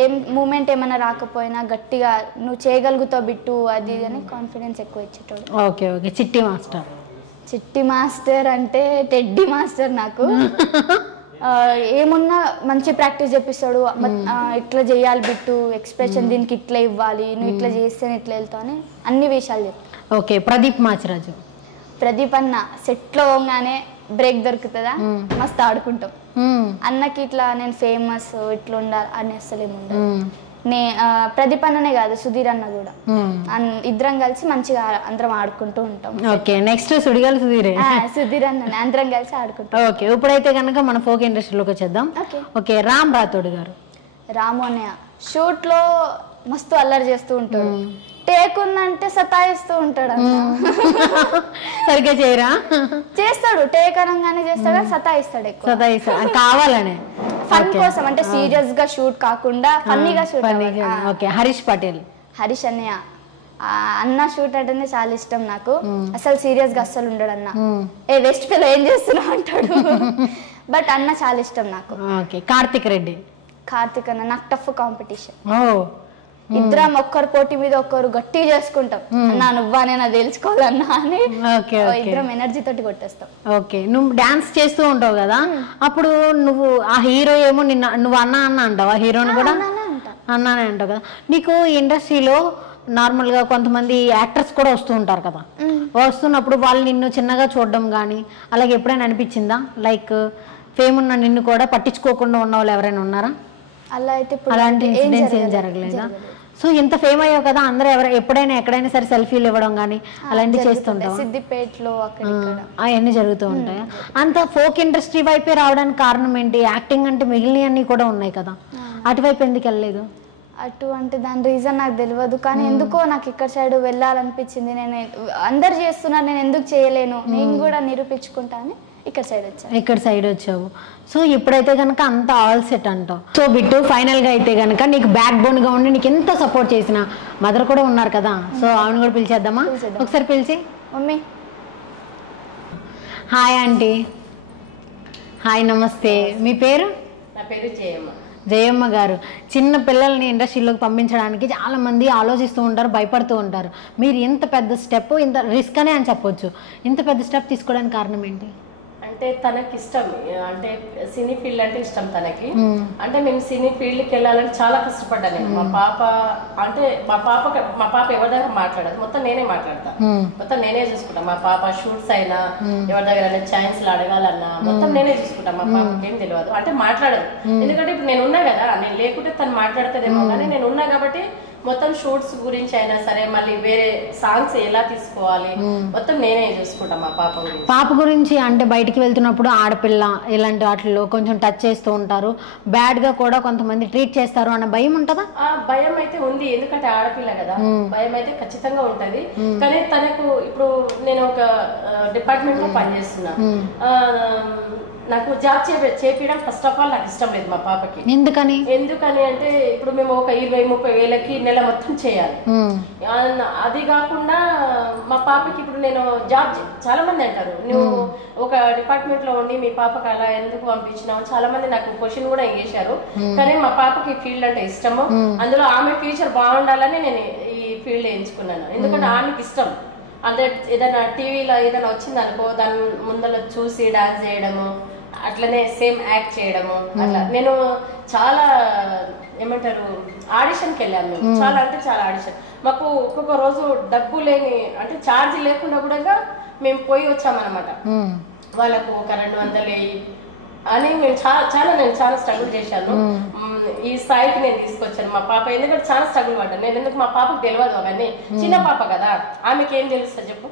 ఏం మూమెంట్ ఏమైనా రాకపోయినా గట్టిగా నువ్వు చేయగలుగుతావు బిట్టు, అది అని కాన్ఫిడెన్స్ ఎక్కువ ఇచ్చేటోడు. Okay okay. చిట్టి మాస్టర్ అంటే టెడ్డీ మాస్టర్. నాకు ఏమున్నా మంచి ప్రాక్టీస్ చేపిస్తాడు, ఇట్లా చేయాలి బిట్టు, ఎక్స్ప్రెషన్ దీనికి ఇట్లా ఇవ్వాలి, నువ్వు ఇట్లా చేస్తేనే ఇట్లా వెళ్తావు అని అన్ని విషయాలు చెప్తాను. ఓకే. ప్రదీప్ అన్న సెట్లో పోగానే బ్రేక్ దొరుకుతుందా, మస్తు ఆడుకుంటాం. అన్నకి ఇట్లా నేను ఫేమస్ ఇట్లా ఉండాలి అని అసలు ఏముండదు. ప్రదీప్ అన్ననే కాదు, సుధీర్ అన్న కూడా, ఇద్దరం కలిసి మంచిగా అందరం ఆడుకుంటూ ఉంటాం. ఓకే. నెక్స్ట్ సుధీర్ అన్న అందరం కలిసి ఆడుకుంటాం. ఓకే. ఇప్పుడైతే కనుక మన ఫోక్ ఇండస్ట్రీలోకి వచ్చేద్దాం. ఓకే. రామ్ రాథోడ్ గారు. రాము అన్నయ్య షూట్ లో మస్తు అల్లరి చేస్తూ ఉంటాడు, టేక్ ఉందంటే సతాయిస్తూ ఉంటాడు. సరిగ్గా చేయరా? చేస్తాడు, టేక్ అనగానే చేస్తాడు, సతాయిస్తాడు, కావాలనే ఫన్ కోసం, అంటే సీరియస్ గా షూట్ కాకుండా ఫన్నీగా షూట్. ఓకే. హరీష్ అన్నయ్య అన్న షూట్ అంటేనే చాలా ఇష్టం నాకు, అసలు సీరియస్ గా అస్సలు ఉండడు. అన్న ఏ వెస్ట్ ఫెలో ఏం చేస్తున్నావు అంటాడు, బట్ అన్న చాలా ఇష్టం నాకు. కార్తిక్ అన్న నాకు టఫ్ కాంపిటీషన్. ఇద్దరం ఒక్కరు పోటీ మీద ఒక్కరు గట్టిగా చేసుకుంటాం, అన్నా నువ్వా నేను తెలుసుకోవాలన్నా అని ఇద్దరం ఎనర్జీ తోటి కొట్టేస్తాం. ఓకే. నువ్వు డాన్స్ చేస్తూ ఉంటావు కదా, అప్పుడు నువ్వు ఆ హీరో ఏమో నువ్వు అన్న అంటావు, ఆ హీరోని కూడా అన్నానే అంటావు కదా. నీకు ఇండస్ట్రీలో నార్మల్గా కొంతమంది యాక్టర్స్ కూడా వస్తూ ఉంటారు కదా, వస్తున్నప్పుడు వాళ్ళు నిన్ను చిన్నగా చూడడం కానీ అలాగే ఎప్పుడైనా అనిపించిందా? లైక్ ఫేమ్ ఉన్న నిన్ను కూడా పట్టించుకోకుండా ఉన్న వాళ్ళు ఎవరైనా ఉన్నారా? అలా అయితే అలాంటి ఇన్సిడెంట్స్ ఏం జరగలేదా? సో ఎంత ఫేమ్ అయ్యావు కదా, అందరూ ఎప్పుడైనా ఎక్కడైనా సరే సెల్ఫీలు ఇవ్వడం కానీ అలాంటివి చేస్తుంటావు, సిద్దిపేటలో అవన్నీ జరుగుతూ ఉంటాయి. అంత ఫోక్ ఇండస్ట్రీ వైపే రావడానికి కారణం ఏంటి? యాక్టింగ్ అంటే మిగిలినవన్నీ కూడా ఉన్నాయి కదా, అటువైపు ఎందుకు వెళ్ళలేదు? అటు అంటే దాని రీజన్ నాకు తెలియదు, కానీ ఎందుకో నాకు ఇక్కడ సైడ్ వెళ్ళాలనిపించింది. నేను అందరు చేస్తున్నారు, నేను ఎందుకు చేయలేను, నేను కూడా నిరూపించుకుంటా అని ఇక్కడ సైడ్ వచ్చావు. సో ఇప్పుడైతే కనుక అంత ఆల్ సెట్ అంటావు. సో బిట్టు ఫైనల్గా అయితే కనుక నీకు బ్యాక్ బోన్గా ఉండి నీకు ఎంత సపోర్ట్ చేసిన మదర్ కూడా ఉన్నారు కదా, సో ఆవిడ కూడా పిలిచేద్దామా? ఒకసారి పిలిచి. మమ్మీ. Hi aunty. హాయ్, నమస్తే. మీ పేరు? నా పేరు జయమ్మ. జయమ్మ గారు, చిన్న పిల్లల్ని ఇండస్ట్రీలోకి పంపించడానికి చాలా మంది ఆలోచిస్తూ ఉంటారు, భయపడుతూ ఉంటారు. మీరు ఇంత పెద్ద స్టెప్, ఇంత రిస్క్ అనే అని చెప్పొచ్చు, ఇంత పెద్ద స్టెప్ తీసుకోవడానికి కారణం ఏంటి? అంటే తనకి ఇష్టం, అంటే సినీ ఫీల్డ్ అంటే ఇష్టం తనకి. అంటే మేము సినీ ఫీల్డ్కి వెళ్ళాలని చాలా కష్టపడ్డాను నేను. మా పాప ఎవరి దగ్గర మాట్లాడదు, మొత్తం నేనే మాట్లాడతా, మొత్తం నేనే చూసుకుంటా. మా పాప షూట్స్ అయినా ఎవరి దగ్గర ఛాన్స్లు అడగాలన్నా మొత్తం నేనే చూసుకుంటా. మా పాపకి ఏం తెలియదు, అంటే మాట్లాడదు. ఎందుకంటే ఇప్పుడు నేను ఉన్నా కదా, నేను లేకుంటే తను మాట్లాడుతుందేమో, కానీ నేను ఉన్నా కాబట్టి మొత్తం షూట్స్ గురించి అయినా సరే, మళ్ళీ వేరే సాంగ్స్ ఎలా తీసుకోవాలి మొత్తం నేనే చూసుకుంటా మా పాప గురించి. పాప గురించి అంటే బయటికి వెళ్తున్నప్పుడు ఆడపిల్ల ఇలాంటి వాటిల్లో కొంచెం టచ్ చేస్తూ ఉంటారు, బ్యాడ్ గా కూడా కొంతమంది ట్రీట్ చేస్తారు అన్న భయం ఉంటుందా? ఆ భయం అయితే ఉంది, ఎందుకంటే ఆడపిల్ల కదా, భయం అయితే ఖచ్చితంగా ఉంటది. కానీ తనకు ఇప్పుడు నేను ఒక డిపార్ట్మెంట్ లో పనిచేస్తున్నా, నాకు జాబ్ చేపించడం ఫస్ట్ ఆఫ్ ఆల్ నాకు ఇష్టం లేదు మా పాపకి. ఎందుకని అంటే ఇప్పుడు మేము ఒక 20-30 వేలకి నెల మొత్తం చేయాలి. అది కాకుండా మా పాపకి ఇప్పుడు నేను జాబ్, చాలా మంది అంటారు నువ్వు ఒక డిపార్ట్మెంట్ లో ఉండి మీ పాపకి అలా ఎందుకు పంపించినావు, చాలా మంది నాకు క్వశ్చన్ కూడా చేశారు. కానీ మా పాపకి ఫీల్డ్ అంటే ఇష్టము, అందులో ఆమె ఫ్యూచర్ బాగుండాలని నేను ఈ ఫీల్డ్ ఎంచుకున్నాను. ఎందుకంటే ఆమెకి ఇష్టం. అంటే ఏదైనా టీవీలో ఏదైనా వచ్చింది అనుకో, దాని ముందర చూసి డాన్స్ చేయడము, అట్లనే సేమ్ యాక్ట్ చేయడము, అట్లా. నేను చాలా ఏమంటారు ఆడిషన్కి వెళ్ళాను మేము, చాలా అంటే చాలా ఆడిషన్. మాకు ఒక్కొక్క రోజు డబ్బు లేని, అంటే ఛార్జ్ లేకుండా కూడా మేము పోయి వచ్చామన్నమాట. వాళ్ళకు ఒక 200 అని మేము నేను చాలా స్ట్రగుల్ చేశాను. ఈ స్థాయికి నేను తీసుకొచ్చాను మా పాప, ఎందుకంటే చాలా స్ట్రగుల్ పడ్డాను నేను. ఎందుకు మా పాపకు తెలియదు అవన్నీ, చిన్న పాప కదా, ఆమెకి ఏం తెలుస్తుంది చెప్పు.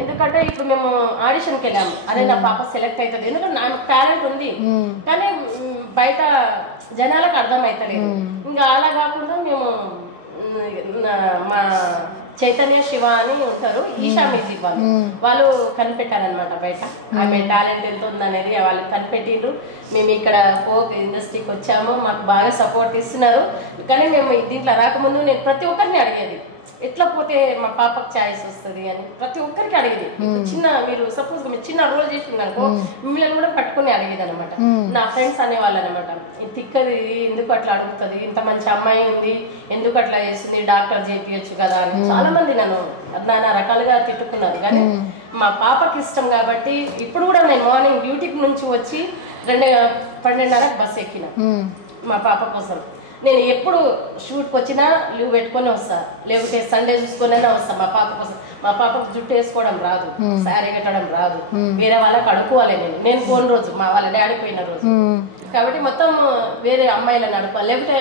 ఎందుకంటే ఇప్పుడు మేము ఆడిషన్కి వెళ్ళాము, అదే నా పాప సెలెక్ట్ అవుతుంది, ఎందుకంటే నాకు టాలెంట్ ఉంది, కానీ బయట జనాలకు అర్థం అవుతలేదు. ఇంకా అలా కాకుండా మేము మా చైతన్య శివ అని ఉంటారు, ఈషా మ్యూజిక్ వాళ్ళు కనిపెట్టారనమాట బయట ఆమె టాలెంట్ ఎంత ఉందనేది వాళ్ళు కనిపెట్టిండ్రు. మేము ఇక్కడ ఫోక్ ఇండస్ట్రీకి వచ్చాము, మాకు బాగా సపోర్ట్ ఇస్తున్నారు. కానీ మేము దీంట్లో రాకముందు నేను ప్రతి ఒక్కరిని అడిగేది, ఎట్లా పోతే మా పాపకు ఛాయిస్ వస్తుంది అని ప్రతి ఒక్కరికి అడిగేది. చిన్న మీరు సపోజ్ మీరు చిన్న రోల్ చేసిందనుకో, మిమ్మల్ని కూడా పట్టుకుని అడిగేది అనమాట. నా ఫ్రెండ్స్ అనేవాళ్ళు అనమాట, తిక్కది ఎందుకు అట్లా అడుగుతుంది, ఇంత మంచి అమ్మాయి ఉంది ఎందుకు అట్లా చేస్తుంది, డాక్టర్ చేపించచ్చు కదా అని చాలా మంది నన్ను నానా రకాలుగా తిట్టుకున్నారు. కానీ మా పాపకి ఇష్టం కాబట్టి ఇప్పుడు కూడా నేను మార్నింగ్ డ్యూటీకి నుంచి వచ్చి 12:30కి బస్సు ఎక్కిన మా పాప కోసం. నేను ఎప్పుడు షూట్కి వచ్చినా లీవ్ పెట్టుకొని వస్తా, లేకపోతే సండే చూసుకొనైనా వస్తా మా పాప కోసం. మా పాపకు జుట్టు వేసుకోవడం రాదు, శారీ కట్టడం రాదు, వేరే వాళ్ళకి అడుకోవాలి. నేను పోయిన రోజు మా వాళ్ళ డాడీ పోయిన రోజు కాబట్టి మొత్తం వేరే అమ్మాయిలను అడుకోవాలి, లేకపోతే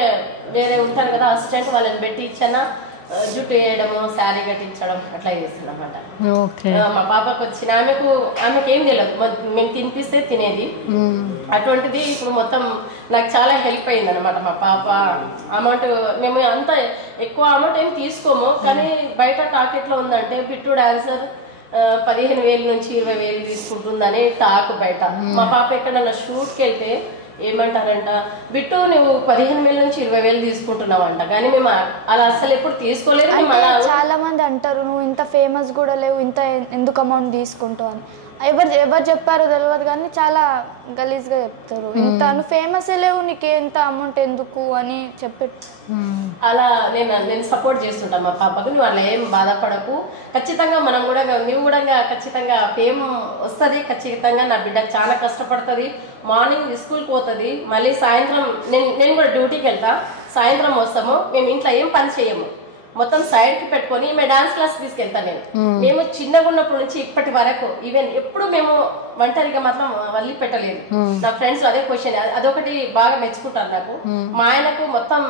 వేరే ఉంటారు కదా అసిస్టెంట్, వాళ్ళని పెట్టి ఇచ్చానా జుట్టు వేయడము, శారీ కట్టించడం అట్లా చేస్తున్నమాట. మా పాపకు వచ్చిన ఆమెకు ఏం తెలియదు, మేము తినిపిస్తే తినేది. అటువంటిది ఇప్పుడు మొత్తం నాకు చాలా హెల్ప్ అయింది అనమాట. మా పాప అమౌంట్ మేము అంత ఎక్కువ అమౌంట్ ఏం తీసుకోము, కానీ బయట టాకెట్లో ఉందంటే బిట్టు డాన్సర్ 15,000 నుంచి 20,000 తీసుకుంటుందని టాక్ బయట. మా పాప ఎక్కడన్నా షూట్కి వెళ్తే ఏమంటారంట, బిట్టు నువ్వు 15,000 నుంచి 20,000 తీసుకుంటున్నావంట, కానీ మేము అలా అసలు ఎప్పుడు తీసుకోలేదు. చాలా మంది అంటారు నువ్వు ఇంత ఫేమస్ కూడా లేవు, ఇంత ఎందుకు అమౌంట్ తీసుకుంటావు అని. ఎవరు చెప్పారో తెలియదు కానీ చాలా గలీజ్గా చెప్తారు. ఇంత నువ్వు ఫేమస్ లేవు, నీకు ఎంత అమౌంట్ ఎందుకు అని చెప్పి అలా నేను సపోర్ట్ చేస్తుంటాను మా పాపకు. నువ్వు అలా ఏం బాధపడకు, ఖచ్చితంగా మనం కూడా నువ్వు కూడా ఖచ్చితంగా ఫేమ్ వస్తుంది, ఖచ్చితంగా నా బిడ్డ చాలా కష్టపడుతుంది. మార్నింగ్ స్కూల్కి పోతుంది, మళ్ళీ సాయంత్రం నేను కూడా డ్యూటీకి వెళ్తా, సాయంత్రం వస్తాము. మేము ఇంట్లో ఏం పని చేయము, మొత్తం సైడ్ కి పెట్టుకొని మేము డాన్స్ క్లాస్ తీసుకెళ్తాను నేను. మేము చిన్నగా ఉన్నప్పటి నుంచి ఇప్పటి వరకు ఈవెన్ ఎప్పుడు మేము ఒంటరిగా మాత్రం వల్లి పెట్టలేదు. నా ఫ్రెండ్స్ అదే క్వశ్చన్, అదొకటి బాగా మెచ్చుకుంటారు నాకు. మా ఆయనకు మొత్తం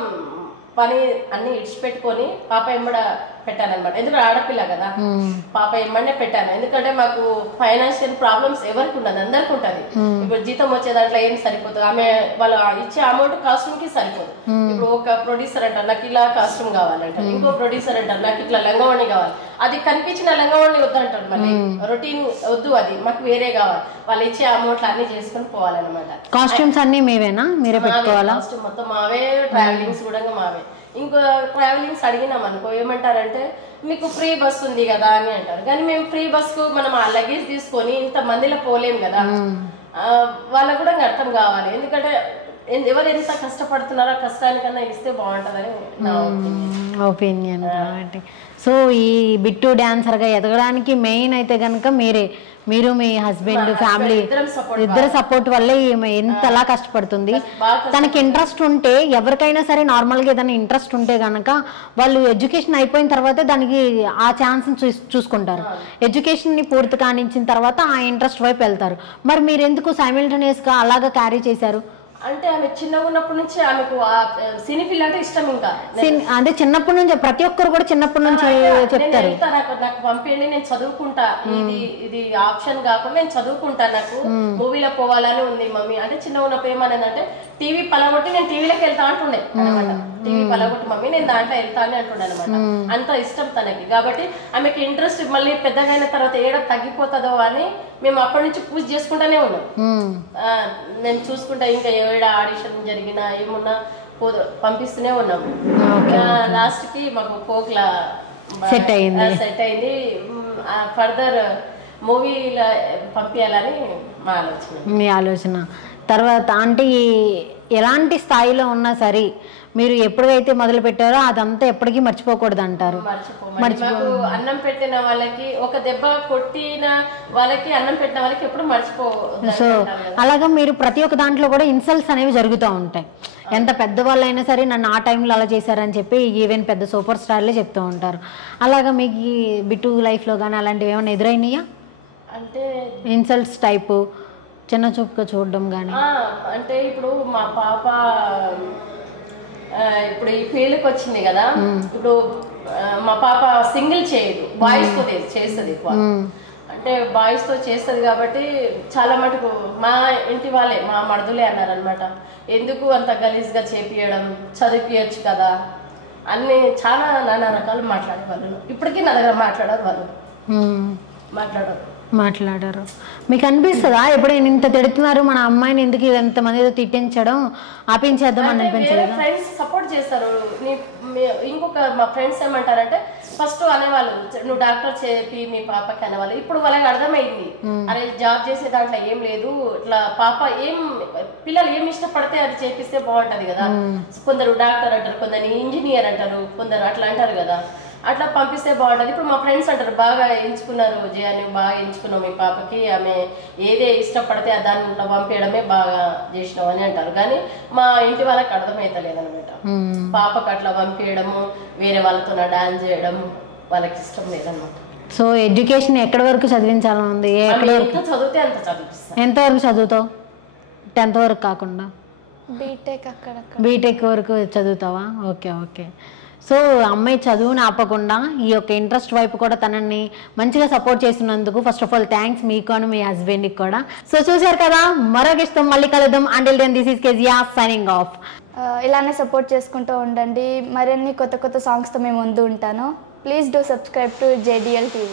పని అన్ని ఇడిచిపెట్టుకొని పాప ఎంబడ పెట్టాను అనమాట. ఎందుకంటే ఆడపిల్ల కదా, పాప ఎమ్మడే పెట్టాను. ఎందుకంటే మాకు ఫైనాన్షియల్ ప్రాబ్లమ్స్ ఎవరికి ఉండదు, అందరికి ఉంటది. ఇప్పుడు జీతం వచ్చే దాంట్లో ఏం సరిపోతుంది, ఆమె వాళ్ళు ఇచ్చే అమౌంట్ కాస్ట్యూమ్ కి సరిపోదు. ఇప్పుడు ఒక ప్రొడ్యూసర్ అంటారు నాకు ఇలా కాస్ట్యూమ్ కావాలంటారు, ఇంకో ప్రొడ్యూసర్ అంటారు నాకు ఇట్లా లంగవాణి కావాలి, అది కనిపించిన లంగవాణి వద్దంటారు, మళ్ళీ రొటీన్ వద్దు, అది మాకు వేరే కావాలి. వాళ్ళు ఇచ్చే అమౌంట్లు అన్ని చేసుకుని పోవాలన్నమాట. కాస్ట్యూమ్స్ అన్ని మేవేనా, మీరే పెట్టుకోవాలా? కాస్ట్యూమ్ మొత్తం మావే, ట్రావెలింగ్స్ కూడా మావే. ఇంకో ట్రావెలింగ్స్ అడిగినాం అనుకో ఏమంటారంటే మీకు ఫ్రీ బస్ ఉంది కదా అని అంటారు. కానీ మేము ఫ్రీ బస్ కు మనం ఆ లగేజ్ తీసుకొని ఇంత మందిలో పోలేం కదా, వాళ్ళకు కూడా ఇంకా అర్థం కావాలి. ఎందుకంటే ఎవరు ఎంత కష్టపడుతున్నారో కష్టానికన్నా ఇస్తే బాగుంటుందని నా ఒపీనియన్. కాబట్టి సో ఈ బిట్టు డాన్సర్గా ఎదగడానికి మెయిన్ అయితే కనుక మీరు మీ హస్బెండ్ ఫ్యామిలీ ఇద్దరు సపోర్ట్ వల్లే ఈమె ఎంతలా కష్టపడుతుంది. తనకి ఇంట్రెస్ట్ ఉంటే ఎవరికైనా సరే నార్మల్గా ఏదైనా ఇంట్రెస్ట్ ఉంటే కనుక వాళ్ళు ఎడ్యుకేషన్ అయిపోయిన తర్వాత దానికి ఆ ఛాన్స్ని చూసుకుంటారు. ఎడ్యుకేషన్ని పూర్తి కానించిన తర్వాత ఆ ఇంట్రెస్ట్ వైపు వెళ్తారు. మరి మీరు ఎందుకు సైమిల్టేనియస్గా అలాగా క్యారీ చేశారు? అంటే ఆమె చిన్నగా ఉన్నప్పటి నుంచి ఆమెకు సినీ ఫీల్డ్ అంటే ఇష్టం. ఇంకా అంటే చిన్నప్పటి నుంచి ప్రతి ఒక్కరు కూడా చిన్నప్పటి నుంచి చెప్తారు, నాకు పంపేయండి నేను చదువుకుంటా, ఇది ఆప్షన్ కాకుండా నేను చదువుకుంటా, నాకు మూవీలో పోవాలని ఉంది మమ్మీ అంటే. చిన్నగా ఉన్నప్పుడు ఏమనేదంటే టీవీ పలగొట్టి నేను టీవీలోకి వెళ్తా అంటుండే అనమాట. టీవీ పలగొట్టి మమ్మీ నేను దాంట్లో వెళ్తా అని అంటుండే అనమాట. అంత ఇష్టం తనకి. కాబట్టి ఆమెకి ఇంట్రెస్ట్ మళ్ళీ పెద్దగా అయిన తర్వాత ఏడ తగ్గిపోతుందో అని మేము అప్పటి నుంచి పూజ చేసుకుంటానే ఉన్నాం. నేను చూసుకుంటా ఇంకా ఏడ ఆడిషన్ జరిగినా ఏమున్నా పంపిస్తూనే ఉన్నాము. లాస్ట్ కి మాకు పోక్లా సెట్ అయింది. ఫర్దర్ మూవీలో పంపించాలని మీ ఆలోచన. తర్వాత అంటే ఎలాంటి స్థాయిలో ఉన్నా సరే మీరు ఎప్పుడైతే మొదలు పెట్టారో అదంతా ఎప్పటికీ మర్చిపోకూడదు అంటారు. అన్నం పెట్టిన వాళ్ళకి, ఒక దెబ్బ కొట్టిన వాళ్ళకి, అన్నం పెట్టిన వాళ్ళకి ఎప్పుడు మర్చిపోదు. సో అలాగా మీరు ప్రతి ఒక్క దాంట్లో కూడా ఇన్సల్ట్స్ అనేవి జరుగుతూ ఉంటాయి. ఎంత పెద్దవాళ్ళైనా సరే నన్ను ఆ టైంలో అలా చేశారని చెప్పి ఈవెన్ పెద్ద సూపర్ స్టార్లే చెప్తూ ఉంటారు. అలాగా మీకు బిట్టు లైఫ్లో కానీ అలాంటివి ఏమైనా ఎదురైనాయా? అంటే ఇన్సల్ట్స్ టైపు చిన్న చూపుగా చూడడం కానీ? అంటే ఇప్పుడు మా పాప ఇప్పుడు ఈ ఫీల్డ్కి వచ్చింది కదా. ఇప్పుడు మా పాప సింగిల్ చేయదు, బాయ్స్ తో చేస్తుంది ఎక్కువ. అంటే బాయ్స్ తో చేస్తుంది కాబట్టి చాలా మటుకు మా ఇంటి వాళ్ళే, మా మడుదులే అన్నారనమాట, ఎందుకు అంత గలీజ్గా చేపియడం, చదివియచ్చు కదా అన్ని చాలా నానా రకాలు మాట్లాడేవాళ్ళు. ఇప్పటికీ నా దగ్గర మాట్లాడారు వాళ్ళు, మాట్లాడారు. మీకు అనిపిస్తుందా ఎప్పుడైనా ఇంత తిడుతున్నారు మన అమ్మాయిని ఎందుకు ఎంతమందితో తిట్టించడం ఆపించేద్దాం అని అనిపించలేదు? ఫ్రెండ్స్ సపోర్ట్ చేస్తారు. ఇంకొక మా ఫ్రెండ్స్ ఏమంటారంటే ఫస్ట్ అనేవాళ్ళు నువ్వు డాక్టర్ చేపి మీ పాపకి అనేవాళ్ళు. ఇప్పుడు వాళ్ళకి అర్థమైంది, అరే జాబ్ చేసే దాంట్లో ఏం లేదు, ఇట్లా పాప పిల్లలు ఏం ఇష్టపడితే అది చేపిస్తే బాగుంటది కదా. కొందరు డాక్టర్ అంటారు, కొందరు ఇంజనీర్ అంటారు, కొందరు అట్లా అంటారు కదా. అట్లా పంపిస్తే బాగుంటుంది. ఇప్పుడు మా ఫ్రెండ్స్ అంటారు బాగా ఎంచుకున్నారు జయాన్ని, బాగా ఎంచుకున్నావు మీ పాపకి, ఆమె ఏదే ఇష్టపడితే దాంట్లో పంపించడమే బాగా చేసినావు అని అంటారు. కానీ మా ఇంటి వాళ్ళకి అర్థమైతలేదనమాట. పాపకు అట్లా పంపించడము, వేరే వాళ్ళతో డాన్స్ చేయడం వాళ్ళకి ఇష్టం లేదనమాట. సో ఎడ్యుకేషన్ ఎక్కడి వరకు చదివించాలని ఉంది? ఎంత చదివితే అంత చదివిస్తాను. ఎంతవరకు చదువుతావు? 10th వరకు కాకుండా బీటెక్ వరకు చదువుతావా? Okay okay. సో అమ్మాయి చదువుని ఆపకుండా ఈ యొక్క ఇంట్రెస్ట్ వైపు కూడా తనని మంచిగా సపోర్ట్ చేసినందుకు ఫస్ట్ ఆఫ్ ఆల్ థ్యాంక్స్ మీకు అని మీ హస్బెండ్కి కూడా. సో చూసారు కదా, మరో గెస్ట్తో మళ్ళీ కలుద్దాం. Until then this is Kezia signing off. ఇలానే సపోర్ట్ చేసుకుంటూ ఉండండి. మరిన్ని కొత్త కొత్త సాంగ్స్తో మేము ముందు ఉంటాను. Please do subscribe to JDL TV.